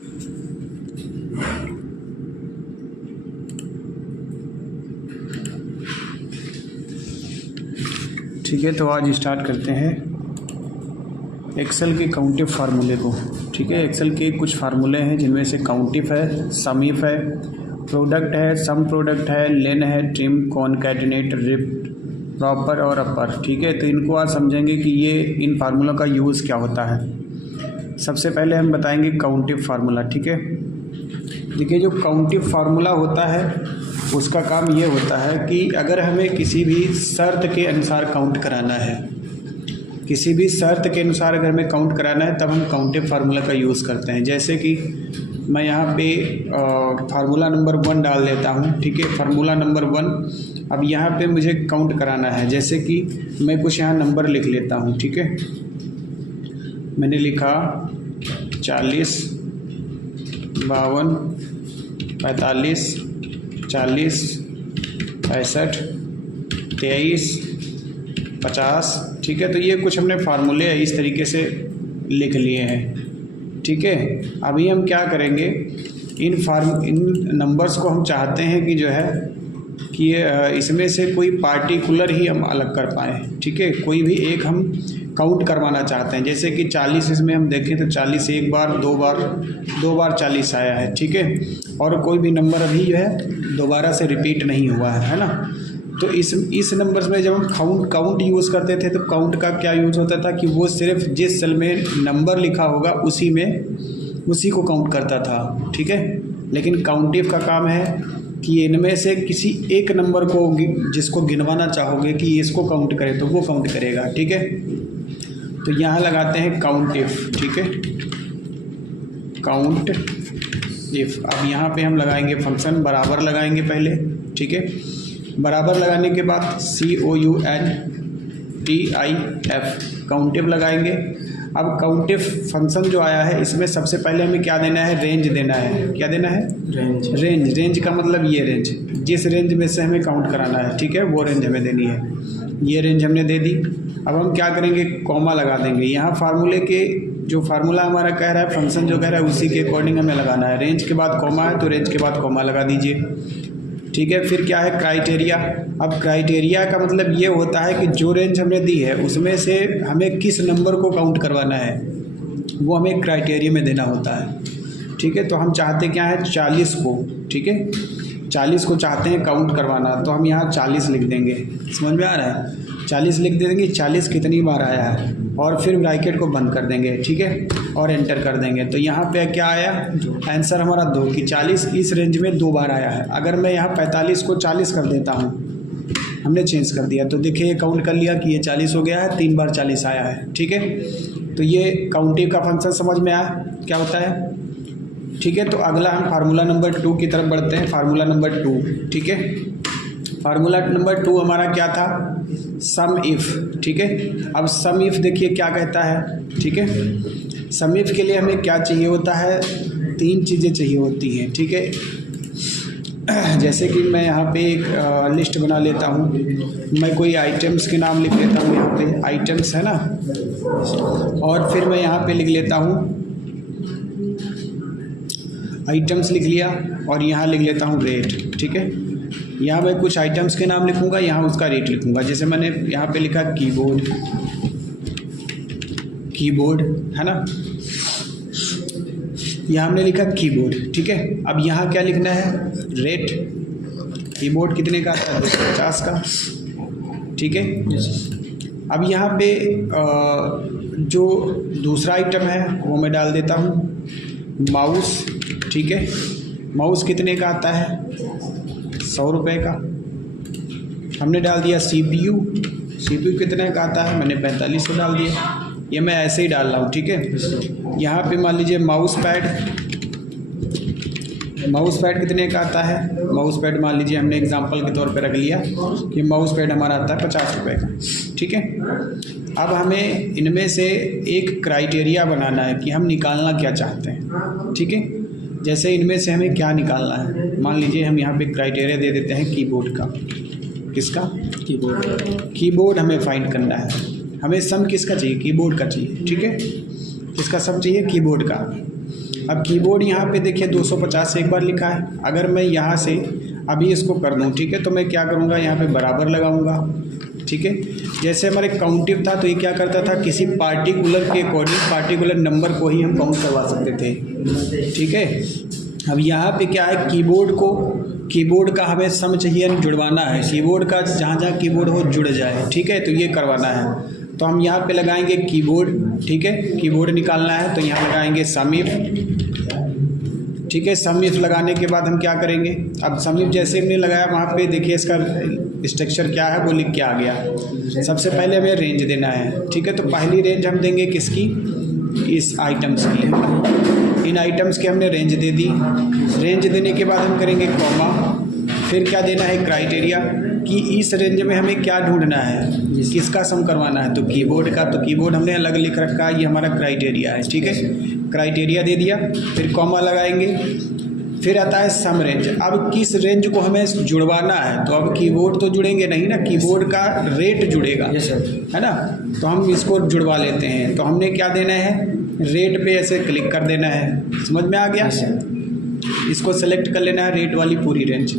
ठीक है, तो आज स्टार्ट करते हैं एक्सेल के काउंटिव फार्मूले को। ठीक है, एक्सेल के कुछ फार्मूले हैं जिनमें से काउंटिव है, सम-इफ है, प्रोडक्ट है, सम प्रोडक्ट है, लेन है, ट्रिम, कॉनकैटिनेट, रिप्ट, प्रॉपर और अपर। ठीक है, तो इनको आज समझेंगे कि ये इन फार्मूलों का यूज़ क्या होता है। सबसे पहले हम बताएंगे काउंटिव फार्मूला। ठीक है, देखिए जो काउंटिव फार्मूला होता है उसका काम ये होता है कि अगर हमें किसी भी शर्त के अनुसार काउंट कराना है, किसी भी शर्त के अनुसार अगर हमें काउंट कराना है तब हम काउंटिव फार्मूला का यूज़ करते हैं। जैसे कि मैं यहाँ पे फार्मूला नंबर 1 डाल देता हूँ। ठीक है, फार्मूला नंबर 1। अब यहाँ पे मुझे काउंट कराना है, जैसे कि मैं कुछ यहाँ नंबर लिख लेता हूँ। ठीक है, मैंने लिखा 40, 52, 45, 40, 65, 23, 50। ठीक है, तो ये कुछ हमने फार्मूले इस तरीके से लिख लिए हैं। ठीक है, अभी हम क्या करेंगे, इन नंबर्स को हम चाहते हैं कि जो है कि इसमें से कोई पार्टिकुलर ही हम अलग कर पाएँ। ठीक है, कोई भी एक हम काउंट करवाना चाहते हैं। जैसे कि 40 इसमें हम देखें तो 40 एक बार, दो बार 40 आया है। ठीक है, और कोई भी नंबर अभी जो है दोबारा से रिपीट नहीं हुआ है ना। तो इस नंबर्स में जब हम काउंट यूज़ करते थे तो काउंट का क्या यूज़ होता था कि वो सिर्फ जिस सेल में नंबर लिखा होगा उसी को काउंट करता था। ठीक है, लेकिन काउंटिव का काम है कि इनमें से किसी एक नंबर को जिसको गिनवाना चाहोगे कि इसको काउंट करे तो वो काउंट करेगा। ठीक है, तो यहाँ लगाते हैं काउंटिव। ठीक है, काउंट इफ। अब यहाँ पे हम लगाएंगे फंक्शन बराबर लगाएंगे पहले। ठीक है, बराबर लगाने के बाद COUNTIF काउंटिव लगाएंगे। अब काउंटिव फंक्शन जो आया है इसमें सबसे पहले हमें क्या देना है, रेंज देना है। क्या देना है, रेंज का मतलब ये रेंज, जिस रेंज में से हमें काउंट कराना है। ठीक है, वो रेंज हमें देनी है। ये रेंज हमने दे दी। अब हम क्या करेंगे, कॉमा लगा देंगे। यहाँ फार्मूले के जो फार्मूला हमारा कह रहा है, फंक्शन जो कह रहा है उसी के अकॉर्डिंग हमें लगाना है। रेंज के बाद कॉमा है तो रेंज के बाद कॉमा लगा दीजिए। ठीक है, फिर क्या है, क्राइटेरिया। अब क्राइटेरिया का मतलब ये होता है कि जो रेंज हमने दी है उसमें से हमें किस नंबर को काउंट करवाना है वो हमें क्राइटेरिया में देना होता है। ठीक है, तो हम चाहते क्या है, 40 को। ठीक है, 40 को चाहते हैं काउंट करवाना, तो हम यहाँ 40 लिख देंगे। समझ में आ रहा है, 40 लिख देंगे। 40 कितनी बार आया है और फिर ब्रैकेट को बंद कर देंगे। ठीक है, और एंटर कर देंगे। तो यहाँ पे क्या आया, आंसर हमारा 2 कि 40 इस रेंज में 2 बार आया है। अगर मैं यहाँ 45 को 40 कर देता हूँ, हमने चेंज कर दिया तो देखिए काउंट कर लिया कि ये 40 हो गया है, 3 बार 40 आया है। ठीक है, तो ये काउंटिव का फंक्शन समझ में आया क्या होता है। ठीक है, तो अगला हम फार्मूला नंबर 2 की तरफ बढ़ते हैं। Formula number 2। ठीक है, फार्मूला नंबर 2 हमारा क्या था, सम इफ। ठीक है, अब सम इफ देखिए क्या कहता है। ठीक है, सम इफ के लिए हमें क्या चाहिए होता है, 3 चीज़ें चाहिए होती हैं। ठीक है, जैसे कि मैं यहाँ पे एक लिस्ट बना लेता हूँ। मैं कोई आइटम्स के नाम लिख लेता हूँ। यहाँ पे आइटम्स है ना, और फिर मैं यहाँ पे लिख लेता हूँ आइटम्स लिख लिया, और यहाँ लिख लेता हूँ रेट। ठीक है, यहाँ मैं कुछ आइटम्स के नाम लिखूँगा, यहाँ उसका रेट लिखूँगा। जैसे मैंने यहाँ पे लिखा कीबोर्ड है ना, यहाँ हमने लिखा कीबोर्ड। ठीक है, अब यहाँ क्या लिखना है, रेट। कीबोर्ड कितने का आता है, 250 का। ठीक है, अब यहाँ पे जो दूसरा आइटम है वो मैं डाल देता हूँ माउस। ठीक है, माउस कितने का आता है, 100 रुपये का। हमने डाल दिया CPU कितने का आता है, मैंने 4500 डाल दिया। ये मैं ऐसे ही डाल रहा हूँ। ठीक है, यहाँ पे मान लीजिए माउस पैड कितने का आता है, माउस पैड मान लीजिए हमने एग्जांपल के तौर पे रख लिया कि माउस पैड हमारा आता है 50 रुपये का। ठीक है, अब हमें इनमें से एक क्राइटेरिया बनाना है कि हम निकालना क्या चाहते हैं। ठीक है, जैसे इनमें से हमें क्या निकालना है, मान लीजिए हम यहाँ पे क्राइटेरिया दे देते हैं कीबोर्ड का। किसका, कीबोर्ड हमें फाइंड करना है। हमें सम किसका चाहिए, कीबोर्ड का चाहिए। ठीक है, किसका सम चाहिए, कीबोर्ड का। अब कीबोर्ड यहाँ पे देखिए 250 से एक बार लिखा है। अगर मैं यहाँ से अभी इसको कर दूँ, ठीक है, तो मैं क्या करूँगा, यहाँ पे बराबर लगाऊँगा, ठीक है। जैसे हमारे काउंटिव था तो ये क्या करता था, किसी पार्टिकुलर के अकॉर्डिंग पार्टिकुलर नंबर को ही हम काउंट करवा सकते थे, ठीक है। अब यहाँ पे क्या है, कीबोर्ड का हमें सम चाहिए, जुड़वाना है। कीबोर्ड का जहाँ जहाँ कीबोर्ड हो जुड़ जाए, ठीक है, तो ये करवाना है। तो हम यहाँ पे लगाएंगे कीबोर्ड, ठीक है, कीबोर्ड निकालना है तो यहाँ लगाएंगे सम इफ, ठीक है। सम इफ लगाने के बाद हम क्या करेंगे, अब सम इफ जैसे हमने लगाया वहाँ पे देखिए इसका स्ट्रक्चर क्या है वो लिख के आ गया। सबसे पहले हमें रेंज देना है, ठीक है। तो पहली रेंज हम देंगे किसकी, इस आइटम्स की। इन आइटम्स के हमने रेंज दे दी। रेंज देने के बाद हम करेंगे कॉमा, फिर क्या देना है, क्राइटेरिया, कि इस रेंज में हमें क्या ढूंढना है, किसका सम करवाना है, तो कीबोर्ड का। तो कीबोर्ड हमने अलग लिख रखा है, ये हमारा क्राइटेरिया है, ठीक है। क्राइटेरिया दे दिया, फिर कॉमा लगाएंगे, फिर आता है सम रेंज। अब किस रेंज को हमें जुड़वाना है, तो अब कीबोर्ड तो जुड़ेंगे नहीं ना, कीबोर्ड का रेट जुड़ेगा, है ना। तो हम इसको जुड़वा लेते हैं। तो हमने क्या देना है, रेट पे ऐसे क्लिक कर देना है, समझ में आ गया। इसको सेलेक्ट कर लेना है, रेट वाली पूरी रेंज,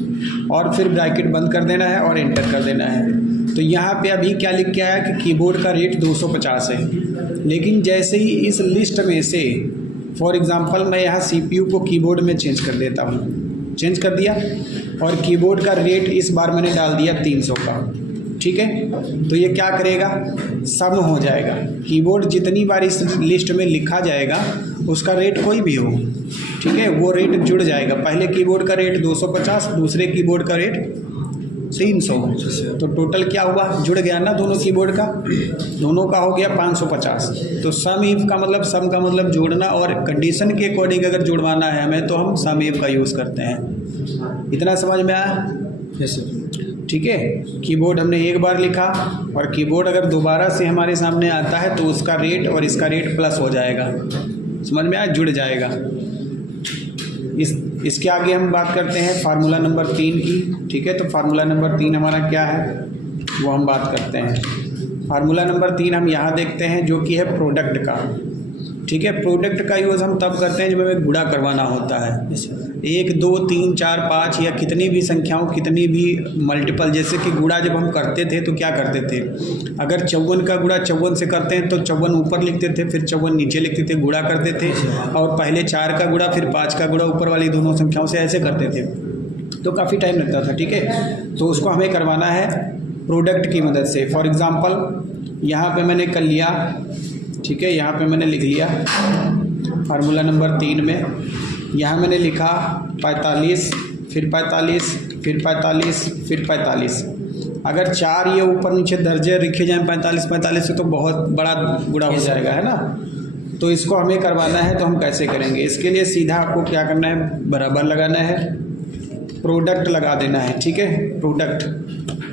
और फिर ब्रैकेट बंद कर देना है और एंटर कर देना है। तो यहाँ पे अभी क्या लिख के आया कि कीबोर्ड का रेट 250 है। लेकिन जैसे ही इस लिस्ट में से फॉर एग्जांपल मैं यहाँ CPU को कीबोर्ड में चेंज कर देता हूँ, चेंज कर दिया, और कीबोर्ड का रेट इस बार मैंने डाल दिया 300 का, ठीक है। तो ये क्या करेगा, सम हो जाएगा। कीबोर्ड जितनी बार इस लिस्ट में लिखा जाएगा उसका रेट कोई भी हो, ठीक है, वो रेट जुड़ जाएगा। पहले कीबोर्ड का रेट 250, दूसरे कीबोर्ड का रेट 300, तो टोटल क्या हुआ, जुड़ गया ना दोनों कीबोर्ड का, दोनों का हो गया 550। तो सम इफ का मतलब, सम का मतलब जोड़ना, और कंडीशन के अकॉर्डिंग अगर जुड़वाना है हमें तो हम सम इफ का यूज़ करते हैं। इतना समझ में आया? Yes sir. ठीक है। कीबोर्ड हमने एक बार लिखा, और कीबोर्ड अगर दोबारा से हमारे सामने आता है तो उसका रेट और इसका रेट प्लस हो जाएगा, समझ में आया, जुड़ जाएगा। इसके आगे हम बात करते हैं फार्मूला नंबर 3 की, ठीक है। तो फार्मूला नंबर 3 हमारा क्या है वो हम बात करते हैं। फार्मूला नंबर 3 हम यहाँ देखते हैं, जो कि है प्रोडक्ट का, ठीक है। प्रोडक्ट का यूज़ हम तब करते हैं जब हमें गुणा करवाना होता है। 1 2 3 4 5 या कितनी भी संख्याओं, कितनी भी मल्टीपल, जैसे कि गुणा जब हम करते थे तो क्या करते थे, अगर 54 का गुणा 54 से करते हैं तो 54 ऊपर लिखते थे, फिर 54 नीचे लिखते थे, गुणा करते थे, और पहले 4 का गुणा फिर 5 का गुणा ऊपर वाली दोनों संख्याओं से ऐसे करते थे, तो काफ़ी टाइम लगता था, ठीक है। तो उसको हमें करवाना है प्रोडक्ट की मदद से। फॉर एग्ज़ाम्पल यहाँ पर मैंने कर लिया, ठीक है, यहाँ पे मैंने लिख लिया फार्मूला नंबर 3 में, यहाँ मैंने लिखा 45, फिर 45, फिर 45, फिर 45। अगर 4 ये ऊपर नीचे दर्जे लिखे जाएँ 45 45 से तो बहुत बड़ा गुणा हो जाएगा, है ना। तो इसको हमें करवाना है, तो हम कैसे करेंगे, इसके लिए सीधा आपको क्या करना है, बराबर लगाना है, प्रोडक्ट लगा देना है, ठीक है, प्रोडक्ट।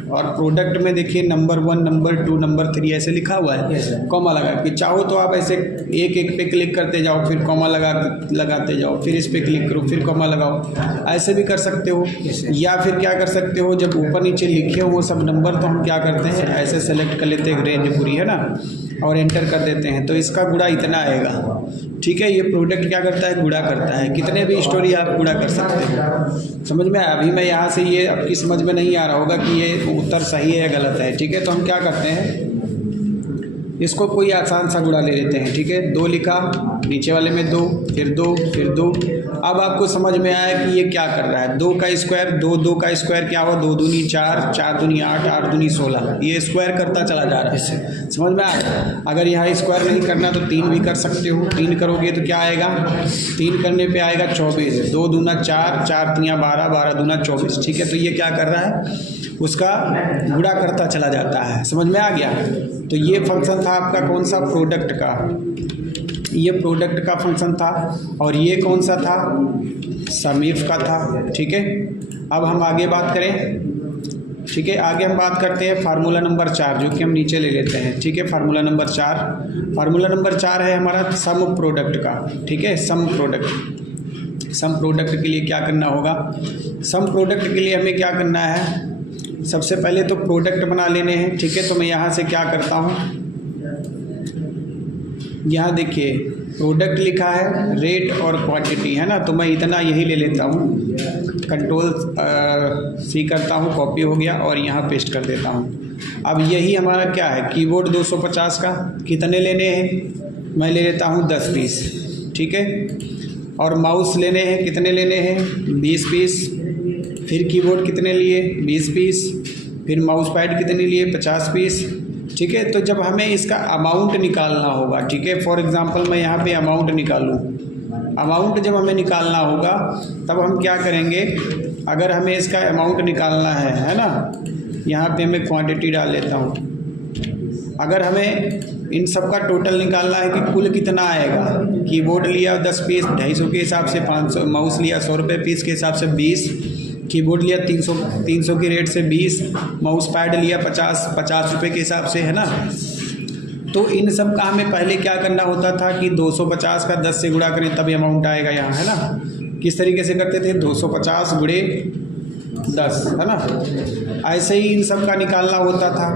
और प्रोडक्ट में देखिए नंबर 1, नंबर 2, नंबर 3 ऐसे लिखा हुआ है, कॉमा लगा के। चाहो तो आप ऐसे एक एक पे क्लिक करते जाओ, फिर कॉमा लगाते जाओ, फिर इस पे क्लिक करो, फिर कॉमा लगाओ, ऐसे भी कर सकते हो। या फिर क्या कर सकते हो, जब ऊपर नीचे लिखे हो वो सब नंबर, तो हम क्या करते हैं, ऐसे सेलेक्ट कर लेते हैं रेंज पूरी, है ना, और एंटर कर देते हैं, तो इसका गुणा इतना आएगा, ठीक है। ये प्रोडक्ट क्या करता है, गुणा करता है। कितने भी स्टोरी आप गुणा कर सकते हो, समझ में। अभी मैं यहाँ से, ये आपकी समझ में नहीं आ रहा होगा कि ये उत्तर सही है या गलत है, ठीक है। तो हम क्या करते हैं, इसको कोई आसान सा गुणा ले लेते हैं, ठीक है। 2 लिखा, नीचे वाले में 2, फिर 2, फिर 2। अब आपको समझ में आया कि ये क्या कर रहा है, 2 का स्क्वायर, 2 का स्क्वायर क्या हुआ, 2 दूनी 4, 4 दूनी 8, 8 दूनी 16, ये स्क्वायर करता चला जा रहा है, समझ में आया। अगर यहाँ स्क्वायर नहीं करना तो 3 भी कर सकते हो, 3 करोगे तो क्या आएगा, 3 करने पे आएगा 24, 2 दूना 4, 4 तियाँ 12, 12 दूना 24, ठीक है। तो ये क्या कर रहा है, उसका गुणा करता चला जाता है, समझ में आ गया। तो ये फंक्शन था आपका कौन सा, प्रोडक्ट का, ये प्रोडक्ट का फंक्शन था। और ये कौन सा था, सम इफ का था, ठीक है। अब हम आगे बात करें, ठीक है। आगे हम बात करते हैं फार्मूला नंबर 4, जो कि हम नीचे ले लेते हैं, ठीक है। फार्मूला नंबर 4, फार्मूला नंबर 4 है हमारा सम प्रोडक्ट का, ठीक है। सम प्रोडक्ट, सम प्रोडक्ट के लिए क्या करना होगा, सम प्रोडक्ट के लिए हमें क्या करना है, सबसे पहले तो प्रोडक्ट बना लेने हैं, ठीक है। तो मैं यहाँ से क्या करता हूँ, यहाँ देखिए प्रोडक्ट लिखा है, रेट और क्वांटिटी है ना, तो मैं इतना यही ले लेता हूँ, कंट्रोल सी करता हूँ, कॉपी हो गया और यहाँ पेस्ट कर देता हूँ। अब यही हमारा क्या है, कीबोर्ड 250 का कितने लेने हैं, मैं ले लेता हूँ 10 पीस, ठीक है। और माउस लेने हैं, कितने लेने हैं, 20 पीस। फिर कीबोर्ड कितने लिए, 20 पीस। फिर माउस पैड कितने लिए, 50 पीस, ठीक है। तो जब हमें इसका अमाउंट निकालना होगा, ठीक है, फॉर एग्जांपल मैं यहाँ पे अमाउंट निकालूँ, अमाउंट जब हमें निकालना होगा तब हम क्या करेंगे, अगर हमें इसका अमाउंट निकालना है ना, यहाँ पे मैं क्वांटिटी डाल लेता हूँ। अगर हमें इन सब का टोटल निकालना है कि कुल कितना आएगा, कीबोर्ड लिया 10 पीस 250 के हिसाब से 500, माउस लिया 100 रुपये पीस के हिसाब से 20, कीबोर्ड लिया 300 के रेट से 20, माउस पैड लिया 50 रुपये के हिसाब से, है ना। तो इन सब का हमें पहले क्या करना होता था कि 250 का 10 से गुणा करें तभी अमाउंट आएगा यहाँ, है ना। किस तरीके से करते थे, 250 गुणे 10, है ना। ऐसे ही इन सब का निकालना होता था,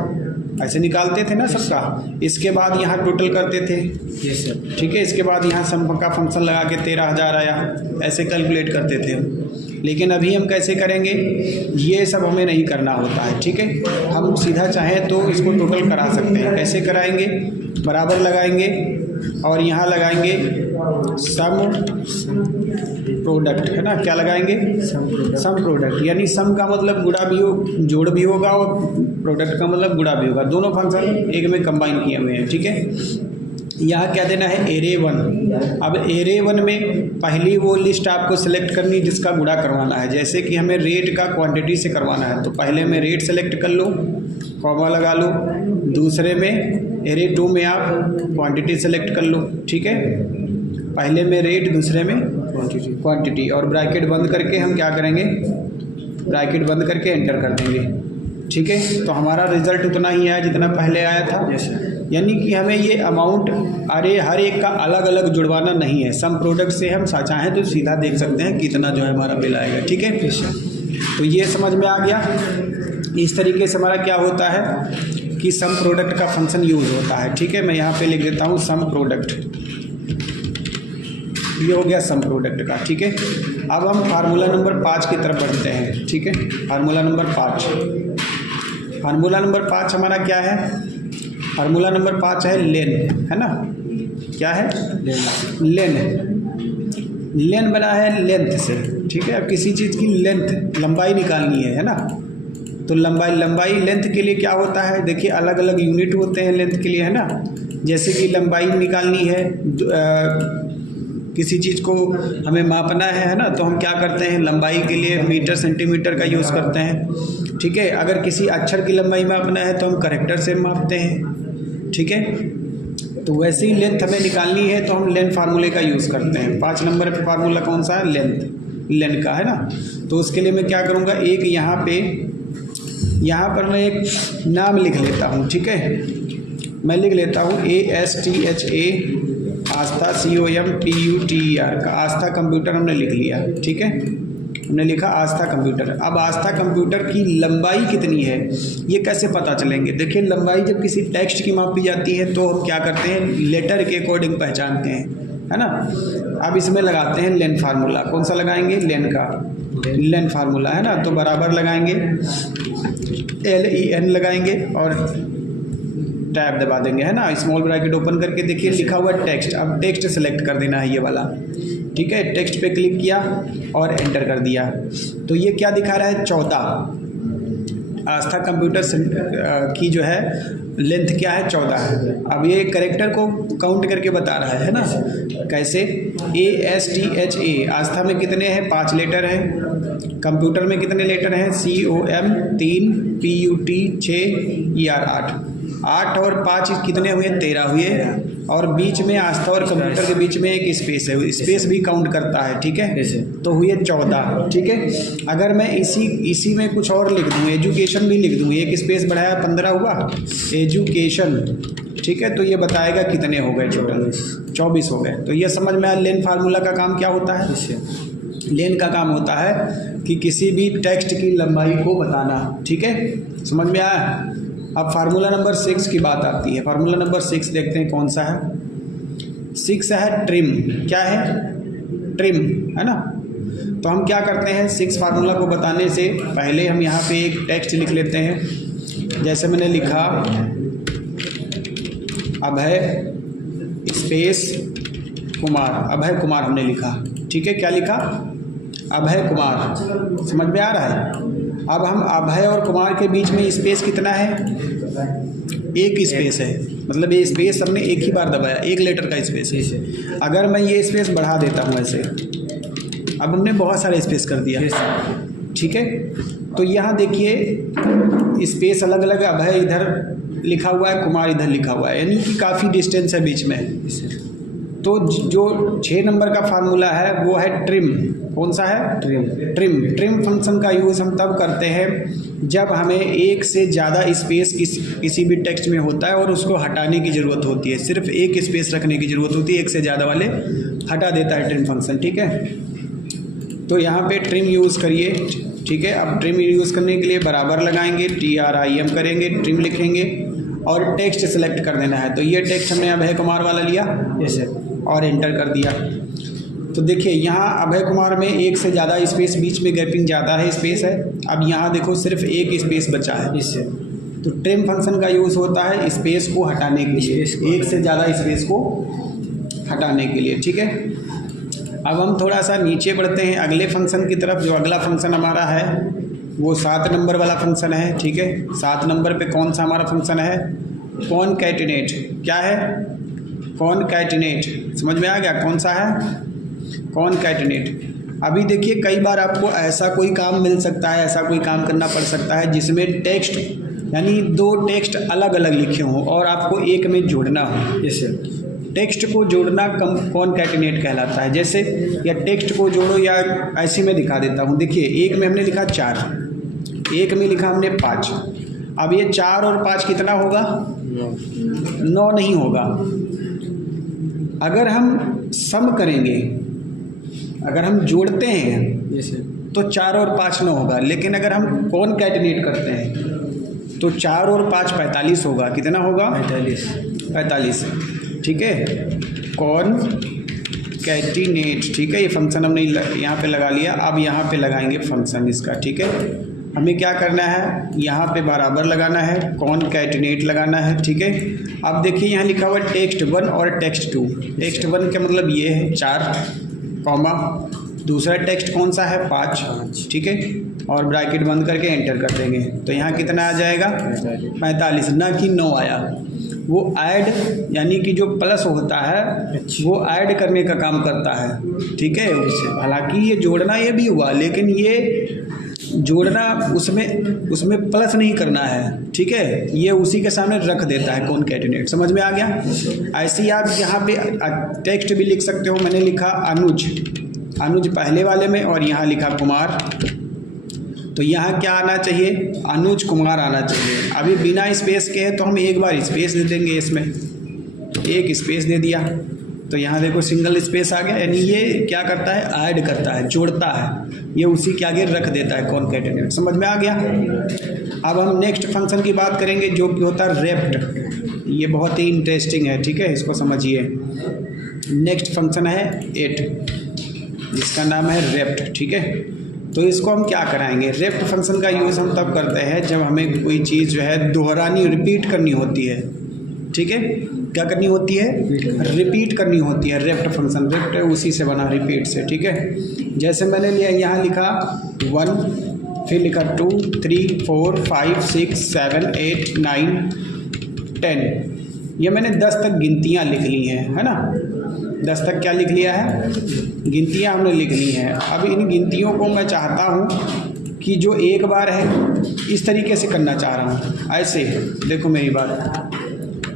ऐसे निकालते थे ना सबका। इसके बाद यहाँ टोटल करते थे, ठीक है। इसके बाद यहाँ सम का फंक्शन लगा के 13,000 आया, ऐसे कैलकुलेट करते थे। लेकिन अभी हम कैसे करेंगे, ये सब हमें नहीं करना होता है, ठीक है। हम सीधा चाहें तो इसको टोटल करा सकते हैं। कैसे कराएंगे, बराबर लगाएंगे और यहाँ लगाएंगे सम प्रोडक्ट, है ना। क्या लगाएंगे, सम प्रोडक्ट, यानी सम का मतलब गुणा भी हो, जोड़ भी होगा, और प्रोडक्ट का मतलब गुणा भी होगा। दोनों फंक्शन एक में कंबाइन किए हुए हैं, ठीक है। यहाँ क्या देना है, एरे 1। अब एरे 1 में पहली वो लिस्ट आपको सेलेक्ट करनी जिसका गुणा करवाना है। जैसे कि हमें रेट का क्वांटिटी से करवाना है, तो पहले में रेट सेलेक्ट कर लो, कॉमा लगा लो। दूसरे में एरे 2 में आप क्वांटिटी सेलेक्ट कर लो, ठीक है। पहले में रेट, दूसरे में क्वांटिटी, और ब्रैकेट बंद करके हम क्या करेंगे, ब्रैकेट बंद करके एंटर कर देंगे, ठीक है। तो हमारा रिजल्ट उतना ही आया जितना पहले आया था। यानी कि हमें ये अमाउंट हर एक का अलग अलग जुड़वाना नहीं है। सम प्रोडक्ट से हम चाहें तो सीधा देख सकते हैं कितना जो है हमारा बिल आएगा, ठीक है। तो ये समझ में आ गया। इस तरीके से हमारा क्या होता है कि सम प्रोडक्ट का फंक्शन यूज़ होता है, ठीक है। मैं यहाँ पे लिख देता हूँ सम प्रोडक्ट, ये हो गया सम प्रोडक्ट का, ठीक है। अब हम फार्मूला नंबर 5 की तरफ बढ़ते हैं, ठीक है। फार्मूला नंबर 5, फार्मूला नंबर 5 हमारा क्या है, फार्मूला नंबर 5 है लेन, है ना। क्या है, लेन। लेन बना है लेंथ से, ठीक है। अब किसी चीज़ की लेंथ, लंबाई निकालनी है ना। तो लंबाई लेंथ के लिए क्या होता है, देखिए अलग अलग यूनिट होते हैं लेंथ के लिए, है ना। जैसे कि लंबाई निकालनी है, किसी चीज़ को हमें मापना है ना, तो हम क्या करते हैं, लंबाई के लिए मीटर सेंटीमीटर का यूज़ करते हैं, ठीक है। अगर किसी अक्षर की लंबाई मापना है तो हम कैरेक्टर से मापते हैं, ठीक है। तो वैसे ही लेंथ हमें निकालनी है तो हम लेंथ फार्मूले का यूज़ करते हैं। 5 नंबर पे फार्मूला कौन सा है, लेंथ का, है ना। तो उसके लिए मैं क्या करूँगा, एक यहाँ पर मैं एक नाम लिख लेता हूँ, ठीक है। मैं लिख लेता हूँ ASTHA आस्था COMPUTER का, आस्था कंप्यूटर हमने लिख लिया, ठीक है। हमने लिखा आस्था कंप्यूटर। अब आस्था कंप्यूटर की लंबाई कितनी है ये कैसे पता चलेंगे, देखिए लंबाई जब किसी टेक्स्ट की मापी जाती है तो हम क्या करते हैं, लेटर के अकॉर्डिंग पहचानते हैं, है ना। अब इसमें लगाते हैं लेन फार्मूला, कौन सा लगाएंगे, लेन का, लेन फार्मूला, है ना। तो बराबर लगाएंगे, LEN लगाएंगे और टैब दबा देंगे, है ना। स्मॉल ब्रैकेट ओपन करके देखिए लिखा हुआ टेक्स्ट, अब टेक्स्ट सेलेक्ट कर देना है ये वाला, ठीक है। टेक्स्ट पे क्लिक किया और एंटर कर दिया, तो ये क्या दिखा रहा है, 14। आस्था कंप्यूटर की जो है लेंथ क्या है, 14 है। अब ये कैरेक्टर को काउंट करके बता रहा है ना, कैसे, ASTHA आस्था में कितने हैं, 5 लेटर हैं। कंप्यूटर में कितने लेटर हैं, COM 3, PUT 6, ER 8 और 5 कितने हुए, 13 हुए। और बीच में आस्था और कंप्यूटर के बीच में एक स्पेस है, स्पेस भी काउंट करता है, ठीक है। तो हुए 14, ठीक है। अगर मैं इसी में कुछ और लिख दूँ, एजुकेशन भी लिख दूँ, एक स्पेस बढ़ाया 15 हुआ, एजुकेशन, ठीक है। तो ये बताएगा कितने हो गए, टोटल 24 हो गए। तो ये समझ में आया लेन फार्मूला का काम क्या होता है। लेन का काम होता है कि किसी भी टेक्स्ट की लंबाई को बताना, ठीक है, समझ में आया। अब फार्मूला नंबर 6 की बात आती है। फार्मूला नंबर 6 देखते हैं कौन सा है। 6 है ट्रिम, क्या है ट्रिम, है ना। तो हम क्या करते हैं, 6 फार्मूला को बताने से पहले हम यहाँ पे एक टेक्स्ट लिख लेते हैं। जैसे मैंने लिखा अभय स्पेस कुमार, अभय कुमार हमने लिखा, ठीक है। क्या लिखा, अभय कुमार, समझ में आ रहा है। अब हम अभय और कुमार के बीच में स्पेस कितना है, एक स्पेस है, मतलब ये स्पेस हमने एक ही बार दबाया, एक लेटर का स्पेस है। अगर मैं ये स्पेस बढ़ा देता हूँ ऐसे, अब हमने बहुत सारे स्पेस कर दिया, ठीक है। तो यहाँ देखिए स्पेस अलग अलग, अभय इधर लिखा हुआ है, कुमार इधर लिखा हुआ है, यानी कि काफ़ी डिस्टेंस है बीच में। तो जो 6 नंबर का फार्मूला है वो है ट्रिम। कौन सा है, ट्रिम फंक्शन का यूज़ हम तब करते हैं जब हमें एक से ज़्यादा स्पेस किसी भी टेक्स्ट में होता है और उसको हटाने की ज़रूरत होती है, सिर्फ एक स्पेस रखने की ज़रूरत होती है, एक से ज़्यादा वाले हटा देता है ट्रिम फंक्शन, ठीक है। तो यहाँ पे ट्रिम यूज़ करिए, ठीक है। अब ट्रिम यूज़ करने के लिए बराबर लगाएंगे, TRIM करेंगे, ट्रिम लिखेंगे और टेक्स्ट सेलेक्ट कर देना है। तो ये टेक्स्ट हमने अभय कुमार वाला लिया, जैसे, और एंटर कर दिया। तो देखिए यहाँ अभय कुमार में एक से ज़्यादा स्पेस, बीच में गैपिंग ज़्यादा है, स्पेस है। अब यहाँ देखो सिर्फ एक स्पेस बचा है इससे। तो ट्रिम फंक्शन का यूज़ होता है स्पेस को हटाने के लिए, एक से ज़्यादा स्पेस को हटाने के लिए, ठीक है। अब हम थोड़ा सा नीचे बढ़ते हैं अगले फंक्शन की तरफ। जो अगला फंक्शन हमारा है वो 7 नंबर वाला फंक्शन है, ठीक है। 7 नंबर पे कौन सा हमारा फंक्शन है, कॉनकैटिनेट। क्या है, कॉनकैटिनेट, समझ में आ गया कौन सा है, कॉनकैटिनेट। अभी देखिए कई बार आपको ऐसा कोई काम मिल सकता है, ऐसा कोई काम करना पड़ सकता है जिसमें टेक्स्ट यानी 2 टेक्स्ट अलग अलग लिखे हों और आपको एक में जोड़ना हो। जैसे टेक्स्ट को जोड़ना कॉनकैटिनेट कहलाता है। जैसे या टेक्स्ट को जोड़ो, या ऐसे में दिखा देता हूँ। देखिए एक में हमने लिखा 4, एक में लिखा हमने 5। अब ये 4 और 5 कितना होगा, 9 नहीं होगा। अगर हम सम करेंगे, अगर हम जोड़ते हैं तो 4 और 5 9 होगा, लेकिन अगर हम कॉनकैटिनेट करते हैं तो 4 और 5 45 होगा। कितना होगा, 45, ठीक है। कॉनकैटिनेट, ठीक है। ये फंक्शन हमने यहाँ पे लगा लिया। अब यहाँ पे लगाएंगे फंक्शन इसका, ठीक है। हमें क्या करना है, यहाँ पे बराबर लगाना है, कॉनकैटिनेट लगाना है, ठीक है। अब देखिए यहाँ लिखा हुआ है टेक्स्ट 1 और टेक्स्ट 2। टेक्स्ट 1 का मतलब ये है 4, कॉमा, दूसरा टेक्स्ट कौन सा है 5, ठीक है। और ब्रैकेट बंद करके एंटर कर देंगे। तो यहाँ कितना आ जाएगा, 45, ना कि 9 आया। वो ऐड यानी कि जो प्लस होता है वो ऐड करने का काम करता है, ठीक है। हालांकि ये जोड़ना ये भी हुआ, लेकिन ये जोड़ना उसमें प्लस नहीं करना है, ठीक है। ये उसी के सामने रख देता है कॉनकैटिनेट, समझ में आ गया। ऐसे ही आप यहाँ पे टेक्स्ट भी लिख सकते हो। मैंने लिखा अनुज पहले वाले में और यहाँ लिखा कुमार। तो यहाँ क्या आना चाहिए, अनुज कुमार आना चाहिए। अभी बिना स्पेस के है तो हम एक बार स्पेस दे देंगे, इसमें एक स्पेस दे दिया तो यहाँ देखो सिंगल स्पेस आ गया। यानी ये क्या करता है, ऐड करता है, जोड़ता है, ये उसी के आगे रख देता है कॉनकैटिनेट, समझ में आ गया। अब हम नेक्स्ट फंक्शन की बात करेंगे जो कि होता है रेप्ट। ये बहुत ही इंटरेस्टिंग है, ठीक है, इसको समझिए। नेक्स्ट फंक्शन है 8 जिसका नाम है रेप्ट, ठीक है। तो इसको हम क्या कराएंगे, रेप्ट फंक्शन का यूज़ हम तब करते हैं जब हमें कोई चीज़ जो है दोहरानी, रिपीट करनी होती है, ठीक है। क्या करनी होती है, रिपीट करनी होती है। रेप्ट फंक्शन, रेप्ट उसी से बना, रिपीट से, ठीक है। जैसे मैंने लिया यहाँ लिखा 1, फिर लिखा 2 3 4 5 6 7 8 9 10। ये मैंने 10 तक गिनतियाँ लिख ली हैं, है ना। 10 तक क्या लिख लिया है, गिनतियाँ हमने लिख ली हैं। अब इन गिनतियों को मैं चाहता हूँ कि जो एक बार है इस तरीके से करना चाह रहा हूँ। ऐसे देखो मेरी बात,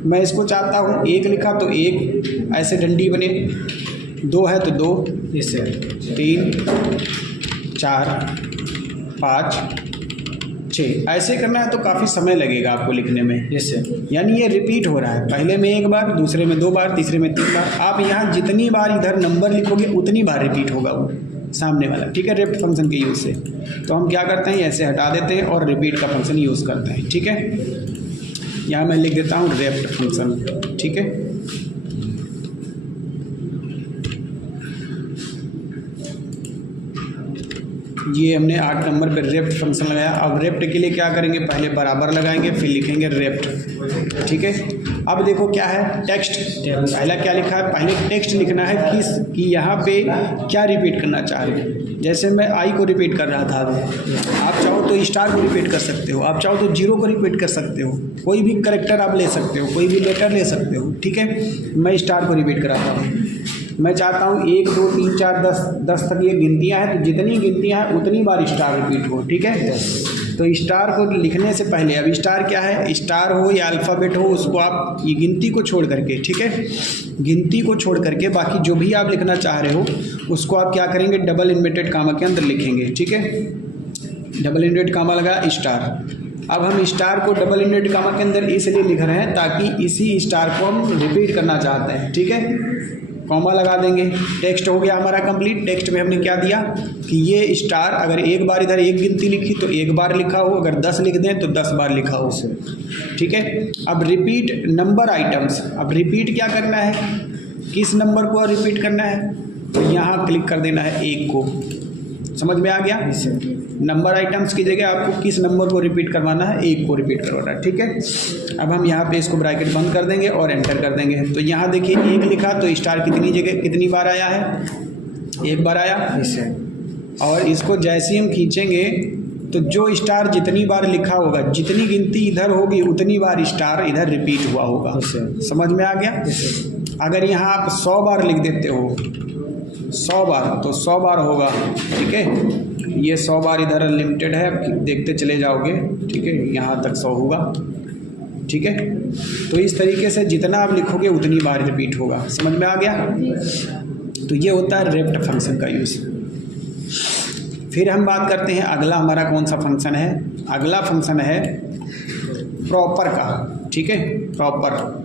मैं इसको चाहता हूँ 1 लिखा तो 1 ऐसे डंडी बने, 2 है तो 2, इससे 3 4 5 6 ऐसे करना है तो काफ़ी समय लगेगा आपको लिखने में, इससे यानी ये रिपीट हो रहा है। पहले में 1 बार, दूसरे में 2 बार, तीसरे में 3 बार। आप यहाँ जितनी बार इधर नंबर लिखोगे उतनी बार रिपीट होगा वो सामने वाला, ठीक है, रेप्ट फंक्शन के यूज़ से। तो हम क्या करते हैं, ऐसे हटा देते हैं और रिपीट का फंक्शन यूज़ करते हैं, ठीक है। यहाँ मैं लिख देता हूँ रेप्ट फंक्शन, ठीक है। ये हमने 8 नंबर पे रेफ्ट फंक्शन लगाया। अब रेफ्ट के लिए क्या करेंगे, पहले बराबर लगाएंगे फिर लिखेंगे रेफ्ट। ठीक है, अब देखो क्या है, टेक्स्ट। पहला क्या लिखा है, पहले टेक्स्ट लिखना है कि यहाँ पे क्या रिपीट करना चाह रहे हैं। जैसे मैं आई को रिपीट कर रहा था, आप चाहो तो स्टार को रिपीट कर सकते हो, आप चाहो तो जीरो को रिपीट कर सकते हो, कोई भी करेक्टर आप ले सकते हो, कोई भी लेटर ले सकते हो। ठीक है, मैं स्टार को रिपीट कराता हूँ। मैं चाहता हूँ 1 2 3 4 10 तक ये गिनतियाँ हैं, तो जितनी गिनतियाँ हैं उतनी बार स्टार रिपीट हो। ठीक है, तो स्टार को लिखने से पहले, अब स्टार क्या है, स्टार हो या अल्फ़ाबेट हो, उसको आप ये गिनती को छोड़ करके, ठीक है, गिनती को छोड़ करके बाकी जो भी आप लिखना चाह रहे हो उसको आप क्या करेंगे, डबल इन्वर्टेड कामा के अंदर लिखेंगे। ठीक है, डबल इन्वर्टेड कामा लगा स्टार। अब हम स्टार को डबल इन्वर्टेड कामा के अंदर इसलिए लिख रहे हैं ताकि इसी स्टार को हम रिपीट करना चाहते हैं। ठीक है, कॉमा लगा देंगे। टेक्स्ट हो गया हमारा कंप्लीट। टेक्स्ट में हमने क्या दिया कि ये स्टार अगर एक बार इधर एक गिनती लिखी तो एक बार लिखा हो, अगर 10 लिख दें तो 10 बार लिखा हो। ठीक है, अब रिपीट नंबर आइटम्स। अब रिपीट क्या करना है, किस नंबर को रिपीट करना है, तो यहाँ क्लिक कर देना है 1 को। समझ में आ गया, नंबर आइटम्स की जगह आपको किस नंबर को रिपीट करवाना है, 1 को रिपीट करवाना है। ठीक है, अब हम यहाँ पे इसको ब्रैकेट बंद कर देंगे और एंटर कर देंगे। तो यहाँ देखिए 1 लिखा तो स्टार कितनी जगह कितनी बार आया है, 1 बार आया। और इसको जैसे ही हम खींचेंगे तो जो स्टार जितनी बार लिखा होगा, जितनी गिनती इधर होगी उतनी बार स्टार इधर रिपीट हुआ होगा। समझ में आ गया। अगर यहाँ आप 100 बार लिख देते हो, 100 बार, तो 100 बार होगा। ठीक है, ये 100 बार इधर अनलिमिटेड है, देखते चले जाओगे। ठीक है, यहाँ तक 100 होगा। ठीक है, तो इस तरीके से जितना आप लिखोगे उतनी बार रिपीट होगा। समझ में आ गया। तो ये होता है रेफ्ट फंक्शन का यूज़। फिर हम बात करते हैं अगला हमारा कौन सा फंक्शन है। अगला फंक्शन है प्रॉपर का। ठीक है, प्रॉपर।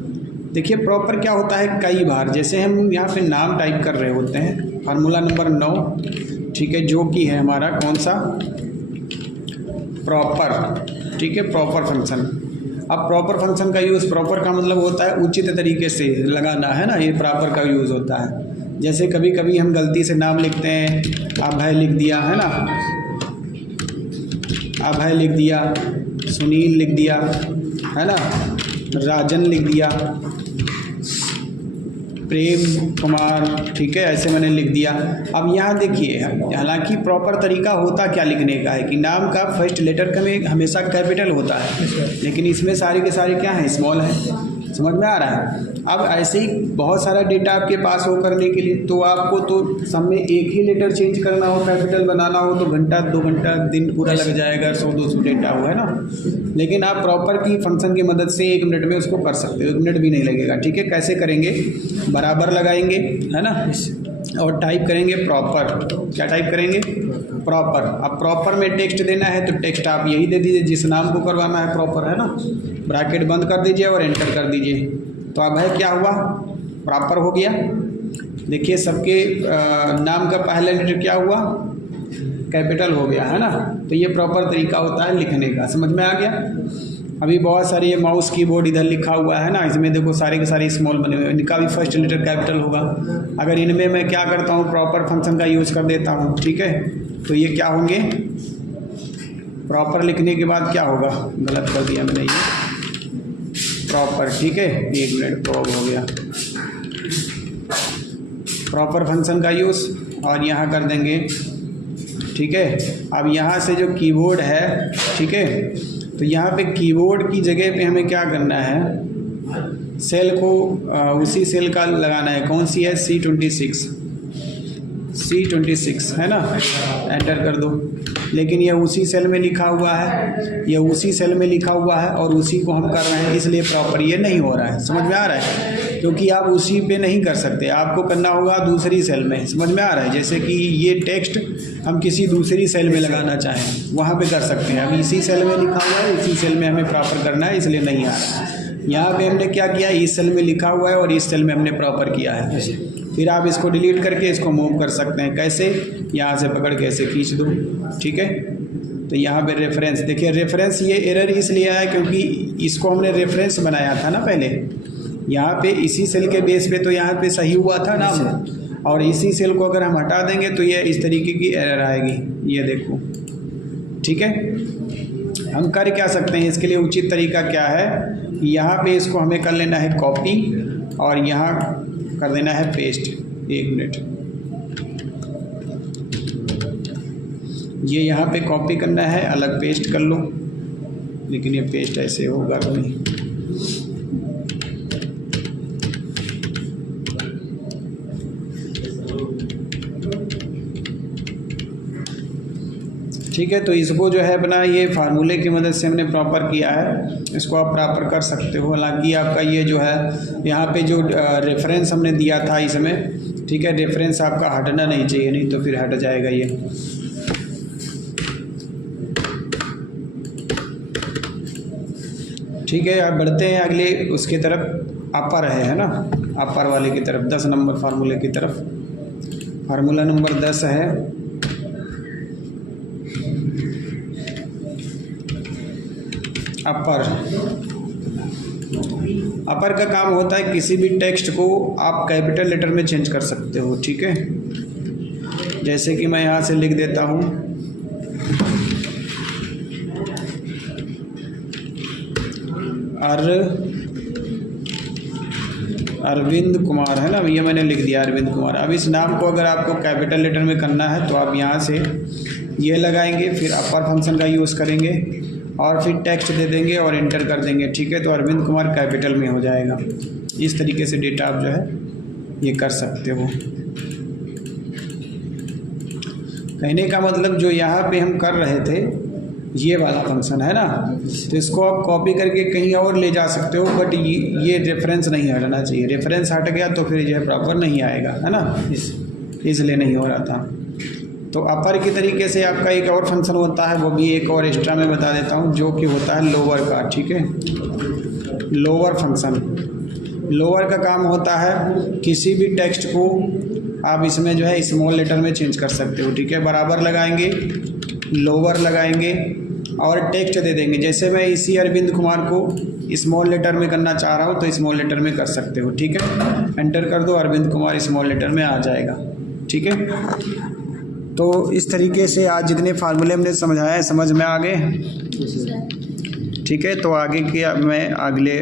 देखिए प्रॉपर क्या होता है, कई बार जैसे हम यहाँ पे नाम टाइप कर रहे होते हैं, फार्मूला नंबर 9, ठीक है, जो कि है हमारा कौन सा, प्रॉपर। ठीक है, प्रॉपर फंक्शन। अब प्रॉपर फंक्शन का यूज़, प्रॉपर का मतलब होता है उचित तरीके से लगाना, है ना, ये प्रॉपर का यूज़ होता है। जैसे कभी कभी हम गलती से नाम लिखते हैं, अभय लिख दिया, है ना, अभय लिख दिया, सुनील लिख दिया, है ना, राजन लिख दिया, प्रेम कुमार, ठीक है, ऐसे मैंने लिख दिया। अब यहाँ देखिए, हालांकि प्रॉपर तरीका होता क्या लिखने का है कि नाम का फर्स्ट लेटर का में हमेशा कैपिटल होता है, लेकिन इसमें सारे के सारे क्या हैं, स्मॉल है। समझ में आ रहा है। अब ऐसे ही बहुत सारा डेटा आपके पास हो करने के लिए तो आपको तो सब में एक ही लेटर चेंज करना हो, कैपिटल बनाना हो तो घंटा 2 घंटा दिन पूरा लग जाएगा, 100-200 डेटा हो, है ना। लेकिन आप प्रॉपर की फंक्शन की मदद से 1 मिनट में उसको कर सकते हो, 1 मिनट भी नहीं लगेगा। ठीक है, कैसे करेंगे, बराबर लगाएंगे, है ना, और टाइप करेंगे प्रॉपर। क्या टाइप करेंगे, प्रॉपर। अब प्रॉपर में टेक्स्ट देना है तो टेक्स्ट आप यही दे दीजिए जिस नाम को करवाना है, प्रॉपर, है ना, ब्रैकेट बंद कर दीजिए और एंटर कर दीजिए। तो अब है क्या हुआ, प्रॉपर हो गया। देखिए सबके नाम का पहला लेटर क्या हुआ, कैपिटल हो गया, है ना। तो ये प्रॉपर तरीका होता है लिखने का। समझ में आ गया। अभी बहुत सारे ये माउस कीबोर्ड इधर लिखा हुआ है ना, इसमें देखो सारे के सारे स्मॉल बने हुए हैं, इनका भी फर्स्ट लेटर कैपिटल होगा। अगर इनमें मैं क्या करता हूँ, प्रॉपर फंक्शन का यूज़ कर देता हूँ। ठीक है, तो ये क्या होंगे, प्रॉपर लिखने के बाद क्या होगा, गलत कर दिया मैंने ये, प्रॉपर। ठीक है, 1 मिनट प्रॉप हो गया, प्रॉपर फंक्शन का यूज़, और यहाँ कर देंगे। ठीक है, अब यहाँ से जो कीबोर्ड है, ठीक है, तो यहाँ पे कीबोर्ड की जगह पे हमें क्या करना है, सेल को उसी सेल का लगाना है। कौन सी है, C26 है ना, एंटर कर दो। लेकिन यह उसी सेल में लिखा हुआ है, यह उसी सेल में लिखा हुआ है और उसी को हम कर रहे हैं, इसलिए प्रॉपर ये नहीं हो रहा है। समझ में आ रहा है, क्योंकि आप उसी पे नहीं कर सकते, आपको करना होगा दूसरी सेल में। समझ में आ रहा है। जैसे कि ये टेक्स्ट हम किसी दूसरी सेल में लगाना चाहें, वहाँ पे कर सकते हैं। अब इसी सेल में लिखा हुआ है, इसी सेल में हमें प्रॉपर करना है, इसलिए नहीं आ रहा है। यहाँ पे हमने क्या किया, इस सेल में लिखा हुआ है और इस सेल में हमने प्रॉपर किया है। फिर आप इसको डिलीट करके इसको मूव कर सकते हैं। कैसे, यहाँ से पकड़ के ऐसे खींच दो। ठीक है, तो यहाँ पे रेफरेंस देखिए, रेफरेंस ये एरर इसलिए आया क्योंकि इसको हमने रेफरेंस बनाया था ना पहले, यहाँ पे इसी सेल के बेस पे तो यहाँ पे सही हुआ था ना। और इसी सेल को अगर हम हटा देंगे तो ये इस तरीके की एरर आएगी, ये देखो। ठीक है, हम कर क्या सकते हैं, इसके लिए उचित तरीका क्या है, यहाँ पे इसको हमें कर लेना है कॉपी और यहाँ कर देना है पेस्ट। 1 मिनट, ये यहाँ पे कॉपी करना है, अलग पेस्ट कर लो, लेकिन ये पेस्ट ऐसे होगा नहीं। ठीक है, तो इसको जो है अपना ये फार्मूले की मदद से हमने प्रॉपर किया है, इसको आप प्रॉपर कर सकते हो। हालांकि आपका ये जो है यहाँ पे जो रेफरेंस हमने दिया था इसमें, ठीक है, रेफरेंस आपका हटना नहीं चाहिए, नहीं तो फिर हट जाएगा ये। ठीक है, आप बढ़ते हैं अगले उसकी तरफ, अपर है ना, अपर वाले की तरफ, 10 नंबर फार्मूले की तरफ। फार्मूला नंबर 10 है अपर। अपर का काम होता है किसी भी टेक्स्ट को आप कैपिटल लेटर में चेंज कर सकते हो। ठीक है, जैसे कि मैं यहाँ से लिख देता हूँ अरविंद कुमार, है ना, ये मैंने लिख दिया अरविंद कुमार। अब इस नाम को अगर आपको कैपिटल लेटर में करना है तो आप यहाँ से ये लगाएंगे, फिर अपर फंक्शन का यूज़ करेंगे और फिर टेक्स्ट दे देंगे और इंटर कर देंगे। ठीक है, तो अरविंद कुमार कैपिटल में हो जाएगा। इस तरीके से डेटा आप जो है ये कर सकते हो। कहने का मतलब जो यहाँ पे हम कर रहे थे ये वाला फंक्शन है ना, तो इसको आप कॉपी करके कहीं और ले जा सकते हो, बट ये रेफरेंस नहीं हटना चाहिए। रेफरेंस हट गया तो फिर जो है प्रॉपर नहीं आएगा, है ना, इसलिए नहीं हो रहा था। तो अपर की तरीके से आपका एक और फंक्शन होता है, वो भी एक और एक्स्ट्रा मैं बता देता हूँ, जो कि होता है लोअर का। ठीक है, लोअर फंक्शन, लोअर का काम होता है किसी भी टेक्स्ट को आप इसमें जो है स्मॉल लेटर में चेंज कर सकते हो। ठीक है, बराबर लगाएंगे, लोअर लगाएंगे और टेक्स्ट दे देंगे। जैसे मैं इसी अरविंद कुमार को स्मॉल लेटर में करना चाह रहा हूँ तो स्मॉल लेटर में कर सकते हो। ठीक है, एंटर कर दो, अरविंद कुमार स्मॉल लेटर में आ जाएगा। ठीक है, तो इस तरीके से आज जितने फार्मूले हमने समझाया है समझ में आ गए। ठीक है, तो आगे की मैं अगले